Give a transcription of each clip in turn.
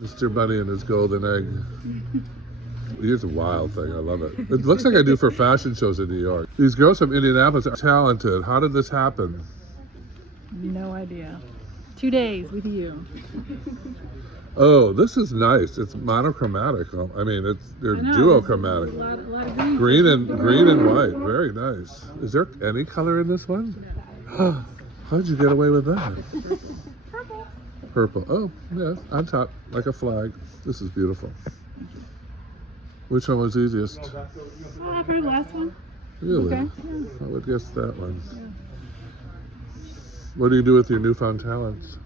Mr. Bunny and his golden egg. Here's a wild thing. I love it. It looks like I do for fashion shows in New York. These girls from Indianapolis are talented. How did this happen? No idea. 2 days with you. Oh, this is nice. It's monochromatic. I mean, they're duochromatic. A lot of Green and white. Very nice. Is there any color in this one? How'd you get away with that? Purple. Purple. Oh, yeah, on top, like a flag. This is beautiful. Which one was easiest? For the last one. Really? Okay. I would guess that one. Yeah. What do you do with your newfound talents?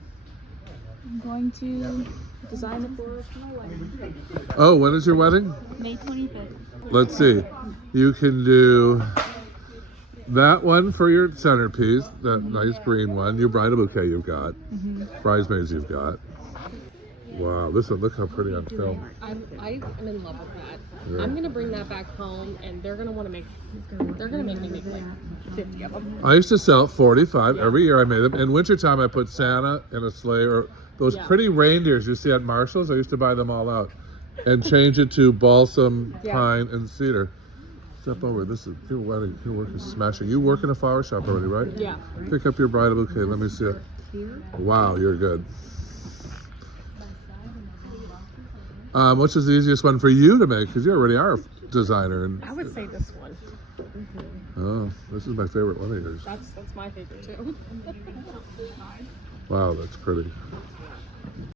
I'm going to design the flowers for my wedding. Oh, when is your wedding? May 25th. Let's see. You can do that one for your centerpiece, that nice green one. Your bridal bouquet you've got. Bridesmaids you've got. Wow, this one, look how pretty on film. I'm in love with that. Yeah. I'm gonna bring that back home, and they're gonna make me make like 50 of them. I used to sell 45 every year. I made them in wintertime. I put Santa in a sleigh, or those pretty reindeers you see at Marshall's. I used to buy them all out and change it to balsam, pine, and cedar. Step over. This is your wedding. Your work is smashing. You work in a flower shop already, right? Yeah. Pick up your bridal bouquet. Let me see it. Wow, you're good. Which is the easiest one for you to make? Because you already are a designer. And I would say this one. oh, this is my favorite one of yours. That's my favorite too. Wow, that's pretty.